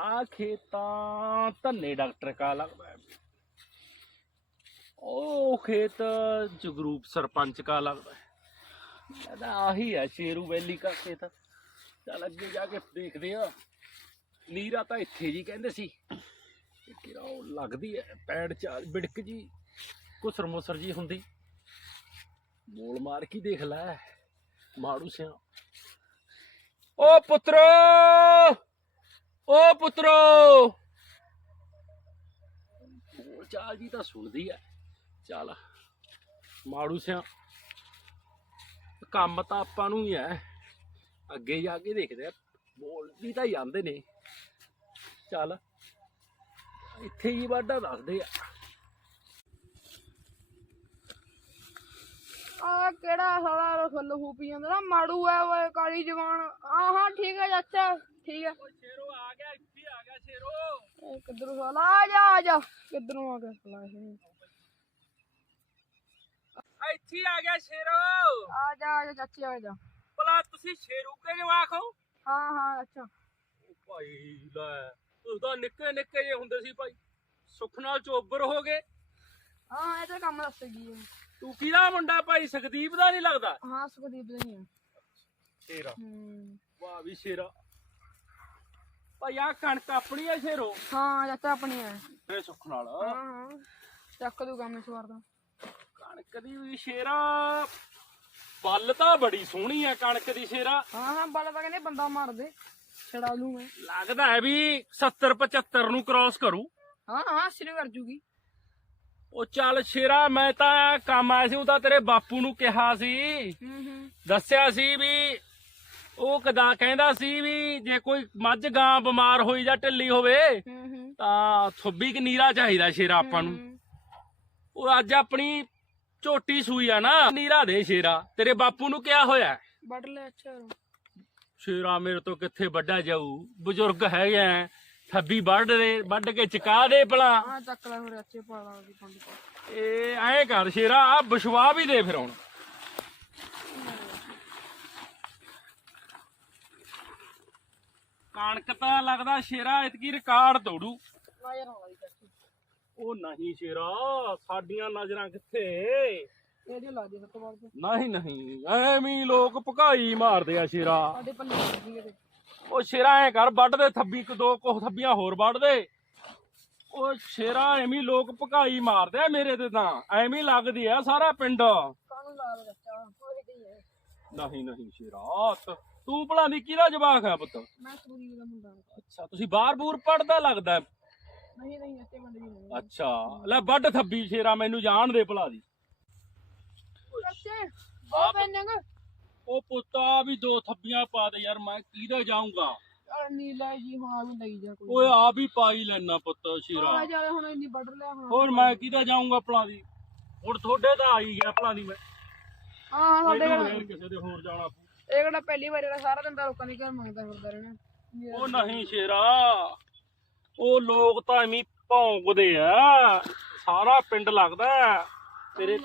ਆ ਖੇਤਾਂ, ਧੰਨੇ ਡਾਕਟਰ ਕਾ ਲੱਗਦਾ ਉਹ ਖੇਤ ਜਗਰੂਪ ਸਰਪੰਚ ਕਾ ਲੱਗਦਾ ਇਹਦਾ ਆਹੀ ਹੈ, ਸ਼ੇਰੂ ਵੈਲੀ ਕਾ ਖੇਤ। ਚੱਲ ਅੱਗੇ ਜਾ ਕੇ ਦੇਖਦੇ ਆ ਨੀਰਾ ਤਾਂ ਇੱਥੇ ਜੀ ਕਹਿੰਦੇ ਸੀ। ਇਹ ਉਹ ਲੱਗਦੀ ਹੈ, ਪੈੜ ਚਾਲ ਬਿੜਕ ਜੀ ਕੁਸਰ ਮੁਸਰ ਜੀ ਹੁੰਦੀ। ਮੋਲ ਮਾਰ ਕੀ ਦੇਖ ਲੈ, ਮਾੜੂ ਸਿਆ। ਓ ਪੁੱਤਰੋ! ਪੁੱਤਰੋ। ਉਹ ਚਾਲ ਜੀ ਤਾਂ ਸੁਣਦੀ ਐ। ਚੱਲ, ਮਾੜੂ ਸਿਆ, ਕੰਮ ਤਾਂ ਆਪਾਂ ਨੂੰ ਹੀ ਐ। ਅੱਗੇ ਜਾ ਕੇ ਦੇਖਦੇ ਆ। ਬੋਲਦੀ ਤਾਂ ਜਾਂਦੇ ਨੇ। ਚੱਲ, ਇੱਥੇ ਹੀ ਵਾਢਾ ਦੱਸਦੇ ਆ। ਆ ਕਿਹੜਾ ਸਾਲਾ ਫੁੱਲ ਫੂਪੀ ਜਾਂਦਾ ਨਾ ਮਾੜੂ ਐ ਓਏ ਕਾਲੀ ਜਵਾਨ। ਹਾਂ ਹਾਂ ਠੀਕ ਹੈ ਚਾਚਾ ਠੀਕ ਹੈ ਸ਼ੇਰੋ ਆ ਗਿਆ ਇੱਥੇ ਆ ਗਿਆ ਸ਼ੇਰੋ। ਕਿੱਧਰੋਂ ਸਾਲਾ ਆ ਜਾ ਆ ਜਾ। ਕਿੱਧਰੋਂ ਆ ਗਿਆ? ਸਾਲਾ ਇਹ ਇੱਥੇ ਆ ਗਿਆ ਸ਼ੇਰੋ। ਆ ਜਾ ਆ ਜਾ ਚਾਚੀ ਆ ਜਾ। ਭਲਾ ਤੁਸੀਂ ਸ਼ੇਰੂ ਕੇ ਜਵਾਕ ਹੋ ਹਾਂ ਹਾਂ ਅੱਛਾ। ਭਾਈ ਲੈ ਤੁਸੀਂ ਤਾਂ ਨਿੱਕੇ ਨਿੱਕੇ ਜੇ ਹੁੰਦੇ ਸੀ ਭਾਈ। ਸੁੱਖ ਨਾਲ ਚੋਬਰ ਹੋ ਗਏ। ਹਾਂ ਇਹ ਤਾਂ ਕੰਮ ਦੱਸ ਗਈ। ਤੂੰ ਕਿਹਦਾ ਮੁੰਡਾ ਭਾਈ? ਸੁਖਦੀਪ ਦਾ ਨਹੀਂ ਲੱਗਦਾ? ਹਾਂ ਸੁਖਦੀਪ ਦਾ ਹੀ ਸ਼ੇਰਾ। ਹੂੰ। ਵਾਹ ਵੀ ਸ਼ੇਰਾ। ਭਾਈ ਆ ਕਣਕ ਆਪਣੀ ਆ ਸ਼ੇਰੋ? ਹਾਂ ਚਾਚਾ ਆਪਣੀ ਹੈ ਤੇ ਸੁੱਖ ਨਾਲ। ਹਾਂ ਚੱਕ ਦੂ ਕੰਮ ਇਸ ਵਾਰ ਦਾ। ਕਣਕ ਦੀ ਵੀ ਸ਼ੇਰਾ। ਬੱਲ ਤਾਂ ਬੜੀ ਸੋਹਣੀ ਆ ਕਣਕ ਦੀ ਸ਼ੇਰਾ। ਹਾਂ ਹਾਂ ਬਲ ਤਾਂ ਕਹਿੰਦੇ ਬੰਦਾ ਮਾਰ ਦੇ। ਛੜਾ ਲੂ ਮੈਂ। ਲੱਗਦਾ ਹੈ ਵੀ 70 75 ਨੂੰ ਕ੍ਰਾਸ ਕਰੂ। ਹਾਂ ਹਾਂ ਸ਼ੁਰੂ ਕਰ ਜੂਗੀ। ਉਹ ਚੱਲ ਸ਼ੇਰਾ ਮੈਂ ਤਾਂ ਕੰਮ ਆਇਆ ਸੀ ਉਹ ਤਾਂ ਤੇਰੇ ਬਾਪੂ ਨੂੰ ਕਿਹਾ ਸੀ। ਦੱਸਿਆ ਸੀ ਵੀ ਉਹ ਕਦਾ ਕਹਿੰਦਾ ਸੀ ਵੀ ਜੇ ਕੋਈ ਮੱਝ ਗਾਂ ਬਿਮਾਰ ਹੋਈ ਜਾਂ ਢਿੱਲੀ ਹੋਵੇ ਤਾਂ ਥੁੱਬੀ ਕਿ ਨੀਰਾ ਚਾਹੀਦਾ ਸ਼ੇਰਾ ਆਪਾਂ ਨੂੰ। ਉਹ ਅੱਜ ਆਪਣੀ ਝੋਟੀ ਸੂਈ ਆ ਨਾ ਨੀਰਾ ਦੇ ਸ਼ੇਰਾ ਤੇਰੇ ਬਾਪੂ ਨੂੰ ਕਿਹਾ ਹੋਇਆ ਵੱਢ ਲੈ ਅੱਛਾ ਸ਼ੇਰਾ ਮੇਰੇ ਤੋਂ ਕਿੱਥੇ ਵੱਡਾ ਜਾਊ? ਬਜ਼ੁਰਗ ਹੈਗੇ ਆ। ਥੱਬੀ ਵੱਢ ਦੇ ਵੱਢ ਕੇ ਚਕਾ ਦੇ ਭਲਾ। ਹਾਂ ਚੱਕ ਲੈ ਫਿਰ ਅੱਛੇ ਪਾ ਲਾ ਦੀ ਪੰਡ ਇਹ ਐਂ ਕਰ ਸ਼ੇਰਾ ਆ ਵਿਸ਼ਵਾ ਵੀ ਦੇ ਫਿਰ ਹੁਣ। ਕਣਕ ਤਾਂ ਲੱਗਦਾ ਸ਼ੇਰਾ ਇਤਕੀ ਰਿਕਾਰਡ ਤੋੜੂ। ਉਹ ਨਹੀਂ ਸ਼ੇਰਾ ਸਾਡੀਆਂ ਨਜ਼ਰਾਂ ਕਿੱਥੇ? ਇਹਦੇ ਲਾ ਦੇ ਸੱਤ ਵਾਰ ਨਹੀਂ ਨਹੀਂ ਐਵੇਂ ਲੋਕ ਭਕਾਈ ਮਾਰਦੇ ਆ ਸ਼ੇਰਾ। ਸਾਡੇ ਪੱਲੇ ਲੱਗੀ ਉਹ ਸ਼ੇਰਾ ਐ ਕਰ ਵੱਢ ਦੇ ਥੱਬੀ ਇੱਕ ਦੋ ਕੁ ਥੱਬੀਆਂ ਹੋਰ ਵੱਢ ਦੇ। ਉਹ ਸ਼ੇਰਾ ਐਵੇਂ ਲੋਕ ਭਕਾਈ ਮਾਰਦੇ ਆ ਮੇਰੇ ਤੇ ਤਾਂ। ਐਵੇਂ ਲੱਗਦੀ ਆ ਸਾਰਾ ਪਿੰਡ। ਬੱਚਾ? ਉਹ ਹੀ ਨਹੀਂ ਨਹੀਂ ਸ਼ੇਰਾ ਤ- ਤੂੰ ਭਲਾ ਦੀ ਕਿਹਦਾ ਜਵਾਕ ਹੈ ਪੁੱਤ? ਮੈਂ ਸੂਰੀ ਦਾ ਮੁੰਡਾ। ਹਾਂ। ਅੱਛਾ ਤੁਸੀਂ ਬਾਹਰ ਬੂਰ ਪੜਦਾ ਲੱਗਦਾ ਹੈ। ਨਹੀਂ ਨਹੀਂ ਅੱਛਾ ਲੈ ਵੱਢ ਥੱਬੀ ਸ਼ੇਰਾ ਮੈਨੂੰ ਜਾਣ ਦੇ ਭਲਾ ਦੀ। ਬਹੁਤ ਪੈਣਾਗਾ ਉਹ ਪੁੱਤਾ ਵੀ ਦੋ ਥੱਬੀਆਂ ਪਾ ਦੇ ਯਾਰ ਮੈਂ ਕਿਹਦਾ ਜਾਊਂਗਾ? ਚੱਲ ਨੀਲਾ ਜੀ ਆ ਵੀ ਲਈ ਜਾ ਕੋਈ। ਓਏ ਆ ਵੀ ਪਾਈ ਲੈਣਾ ਪੁੱਤ ਸ਼ੇਰਾ। ਆ ਜਾ ਹੁਣ ਇੰਨੀ ਵੱਢ ਲਿਆ ਹੁਣ। ਹੋਰ ਮੈਂ ਕਿਹਦਾ ਜਾਊਂਗਾ ਭਲਾ ਦੀ? ਹੁਣ ਤੁਹਾਡੇ ਤਾਂ ਆਈ ਗਿਆ ਭਲਾ ਦੀ ਮੈਂ। ਹਾਂ ਹਾਂ ਸਾਡੇ ਮੈਨੂੰ ਫੇਰ ਕਿਸੇ ਦੇ ਹੋਰ ਜਾਣਾ ਪਊ। ਇਹ ਕਿਹੜਾ ਪਹਿਲੀ ਵਾਰ ਇਹਦਾ ਸਾਰਾ ਦਿਨ ਤਾਂ ਲੋਕਾਂ ਦੇ ਘਰ ਮੰਗਦਾ ਫਿਰਦਾ ਰਹਿਣਾ। ਉਹ ਨਹੀਂ ਸ਼ੇਰਾ ਉਹ ਲੋਕ ਤਾਂ ਐਵੇਂ ਭੌਂਕਦੇ ਆ। ਸਾਰਾ ਪਿੰਡ ਲੱਗਦਾ ਹੈ ਤੇਰੇ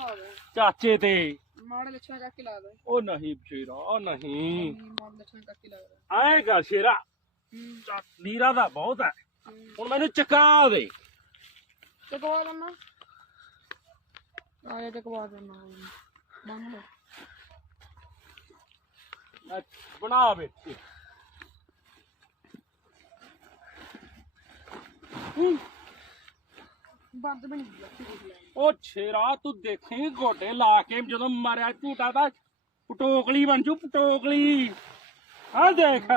ਚਾਚੇ ਤੇ। ਮਾੜੇ ਲੱਛਣ ਕਰਕੇ ਲੱਗਦਾ। ਉਹ ਨਹੀਂ ਸ਼ੇਰਾ ਨਹੀਂ। ਮਾੜੇ ਲੱਛਣ ਕਰਕੇ ਲੱਗਦਾ। ਕਰ ਸ਼ੇਰਾ। ਹੂੰ। ਨੀਰਾ ਦਾ ਬਹੁਤ ਹੈ। ਹੂੰ। ਹੁਣ ਮੈਨੂੰ ਚਕਾ ਦੇ। ਚਕਵਾ ਦੇਣਾ ਆ ਜਾ ਚਕਵਾ ਦੇਣਾ ਬੰਨ ਲੈ। ਬਣਾ ਬੇਟੀ ਬੰਦ ਬਣੀ ਉਹ ਛੇਰਾ ਤੂੰ ਦੇਖੀ ਗੋਡੇ ਲਾ ਕੇ ਜਦੋਂ ਮਾਰਿਆ ਝੂਟਾ ਤਾਂ ਪਟੋਕਲੀ ਬਣ ਜੂ ਪਟੋਕਲੀ। ਆ ਦੇਖ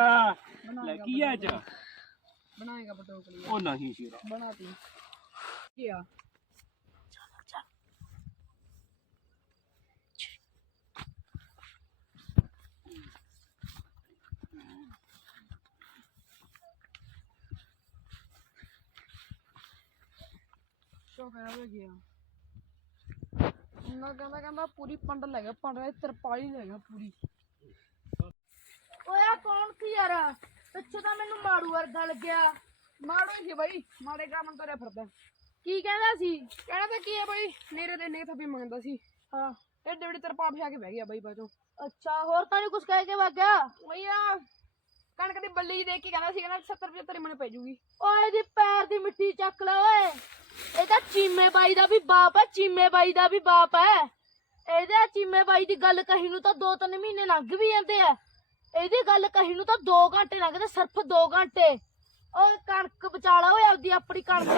ਲੈ ਕੀ ਹੈ ਅੱਜ ਬਣਾਏਗਾ ਪਟੋਕਲੀ। ਉਹ ਨਹੀਂ ਸ਼ੇਰਾ ਬਣਾਤੀ। ਕੀ ਆ? ਗਿਆ ਉਹਨਾਂ ਕਹਿੰਦਾ ਕਹਿੰਦਾ ਪੂਰੀ ਪੰਡ ਲੈ ਗਿਆ ਪੰਡ ਲੈ ਤਰਪਾਲੀ ਲੈ ਗਿਆ ਪੂਰੀ। ਓਏ ਆ ਕੌਣ ਸੀ ਯਾਰ? ਪਿੱਛੇ ਤਾਂ ਮੈਨੂੰ ਮਾੜੂ ਵਰਗਾ ਲੱਗਿਆ। ਮਾੜੂ ਸੀ ਬਾਈ ਮਾੜੇ ਕੰਮ ਕਰਿਆ ਫਿਰਦਾ। ਕੀ ਕਹਿੰਦਾ ਸੀ? ਕਹਿੰਦਾ ਤਾਂ ਕੀ ਹੈ ਬਾਈ? ਨੇਰੇ ਦੇ ਨੇ ਥੱਪੀ ਮੰਗਦਾ ਸੀ। ਹਾਂ ਏਡੇ ਏਡੇ ਤਰਪਾ ਫਿਆ ਕੇ ਬਹਿ ਗਿਆ ਬਾਈ ਬਾਜੋਂ ਅੱਛਾ ਹੋਰ ਤਾਂ ਨਹੀਂ ਕੁਝ ਕਹਿ ਕੇ ਵਗ ਗਿਆ? ਓਏ ਆ ਕਣਕ ਦੀ ਬੱਲੀ ਦੇਖ ਕੇ ਕਹਿੰਦਾ ਸੀ ਕਹਿੰਦਾ 70 75 ਮਣ ਪੈ ਜੂਗੀ। ਓਏ ਦੀ ਪੈਰ ਦੀ ਮਿੱਟੀ ਚੱਕ ਲੈ ਓਏ। ਇਹ ਤਾਂ ਚੀਮੇ ਬਾਈ ਦਾ ਵੀ ਬਾਪ ਹੈ, ਚੀਮੇ ਬਾਈ ਦਾ ਵੀ ਬਾਪ ਹੈ। ਇਹਦੇ ਚੀਮੇ ਬਾਈ ਦੀ ਗੱਲ ਕਹੀ ਨੂੰ ਤਾਂ 2-3 ਮਹੀਨੇ ਲੰਘ ਵੀ ਜਾਂਦੇ ਆ। ਇਹਦੀ ਗੱਲ ਕਹੀ ਨੂੰ ਤਾਂ 2 ਘੰਟੇ ਲੰਘਦੇ, ਸਿਰਫ 2 ਘੰਟੇ। ਓਏ ਕਣਕ ਬਚਾਲਾ ਓਏ ਆਪਦੀ ਆਪਣੀ ਕਣਕ।